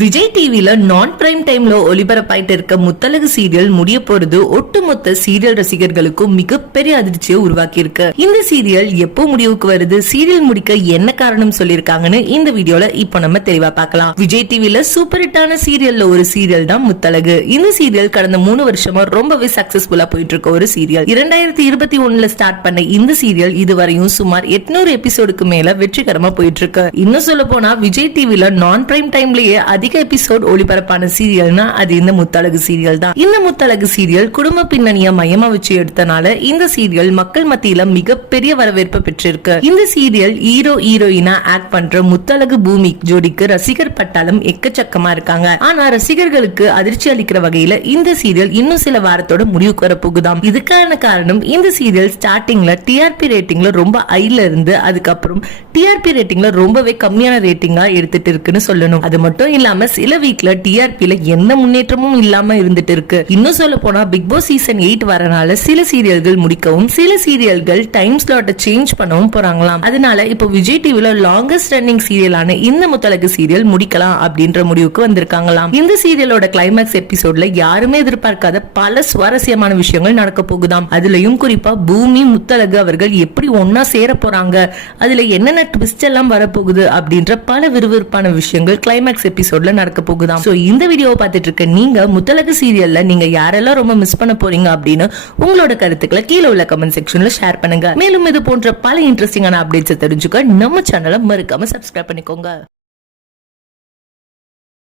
விஜய் டிவில நான் பிரைம் டைம்ல ஒளிபரப்பாயிட்டு இருக்க முத்தலகு சீரியல் முடிய போறது ஒட்டுமொத்த சீரியல் ரசிகர்களுக்கும் மிகப்பெரிய அதிர்ச்சியை உருவாக்கி இருக்கு இந்த சீரியல் எப்போ முடிவுக்கு வருது சீரியல் முடிக்க என்ன காரணம் சொல்லிருக்காங்கன்னு இந்த வீடியோல இப்போ நம்ம தெளிவா பார்க்கலாம். விஜய் டிவில சூப்பர் ஹிட்டான சீரியல்ல ஒரு சீரியல் தான் முத்தலகு இந்த சீரியல் கடந்த மூணு வருஷமா ரொம்பவே சக்சஸ்ஃபுல்லா போயிட்டு இருக்க ஒரு சீரியல் இரண்டாயிரத்தி இருபத்தி ஒண்ணுல ஸ்டார்ட் பண்ண இந்த சீரியல் இதுவரையும் சுமார் எட்நூறு எபிசோடுக்கு மேல வெற்றிகரமா போயிட்டு இருக்கு இன்னும் சொல்ல போனா விஜய் டிவில நான் பிரைம் டைம்லயே அதிக எபிசோட் ஒளிபரப்பான சீரியல்னா அது இந்த முத்தழகு சீரியல் தான். இந்த முத்தழகு சீரியல் குடும்ப பின்னணியை மையமா வச்சு எடுத்தனால இந்த சீரியல் மக்கள் மத்தியில மிகப்பெரிய வரவேற்பு பெற்றிருக்கு. இந்த சீரியல் ஹீரோ ஹீரோயினா ஆக்ட் பண்ற முத்தழகு பூமி ஜோடிக்கு ரசிகர் பட்டாளம் எக்கச்சக்கமா இருக்காங்க. ஆனா ரசிகர்களுக்கு அதிர்ச்சி அளிக்கிற வகையில இந்த சீரியல் இன்னும் சில வாரத்தோட முடிவுக்கு வர போகுதாம். இதுக்கான காரணம் இந்த சீரியல் ஸ்டார்டிங்ல டிஆர்பி ரேட்டிங்ல ரொம்ப ஹைல இருந்து அதுக்கப்புறம் டிஆர்பி ரேட்டிங்ல ரொம்பவே கம்மியான ரேட்டிங்கா எடுத்துட்டு இருக்குன்னு சொல்லணும். அது மட்டும் இல்லாம சில வீக்ல டிஆர்பில எந்த முன்னேற்றமும் இல்லாம இருந்துட்டு இருக்கு. இன்னும் சொல்ல போனா பிக் பாஸ் சீசன் எயிட் வரனால சில சீரியல்கள் முடிக்கவும் சில சீரியல்கள் டைம் ஸ்லாட்டை சேஞ்ச் பண்ணவும் போறாங்களாம். அதனால இப்போ விஜய் டிவில லாங்கஸ்ட் ரன்னிங் சீரியலான இந்த முத்தலகு சீரியல் முடிக்கலாம் அப்படின்ற முடிவுக்கு வந்திருக்காங்களாம். இந்த சீரியலோட கிளைமேக்ஸ் எபிசோட்ல யாருமே எதிர்பார்க்காத பல சுவாரஸ்யமான விஷயங்கள் நடக்க போகுதாம். அதுலயும் குறிப்பா பூமி முத்தலகு அவர்கள் எப்படி ஒன்னா சேர போறாங்க? அதுல என்னென்ன ட்விஸ்ட் எல்லாம் வரப்போகுது அப்படின்ற பல விறுவிறுப்பான விஷயங்கள் கிளைமேக்ஸ் எபிசோட் எபிசோட்ல நடக்க போகுதாம். சோ இந்த வீடியோவை பார்த்துட்டு இருக்க நீங்க முத்தலகு சீரியல்ல நீங்க யாரெல்லாம் ரொம்ப மிஸ் பண்ண போறீங்க அப்படின்னு உங்களோட கருத்துக்களை கீழே உள்ள கமெண்ட் செக்ஷன்ல ஷேர் பண்ணுங்க. மேலும் இது போன்ற பல இன்ட்ரெஸ்டிங்கான அப்டேட்ஸ் தெரிஞ்சுக்க நம்ம சேனலை மறக்காம சப்ஸ்கிரைப் பண்ணிக்கோங்க.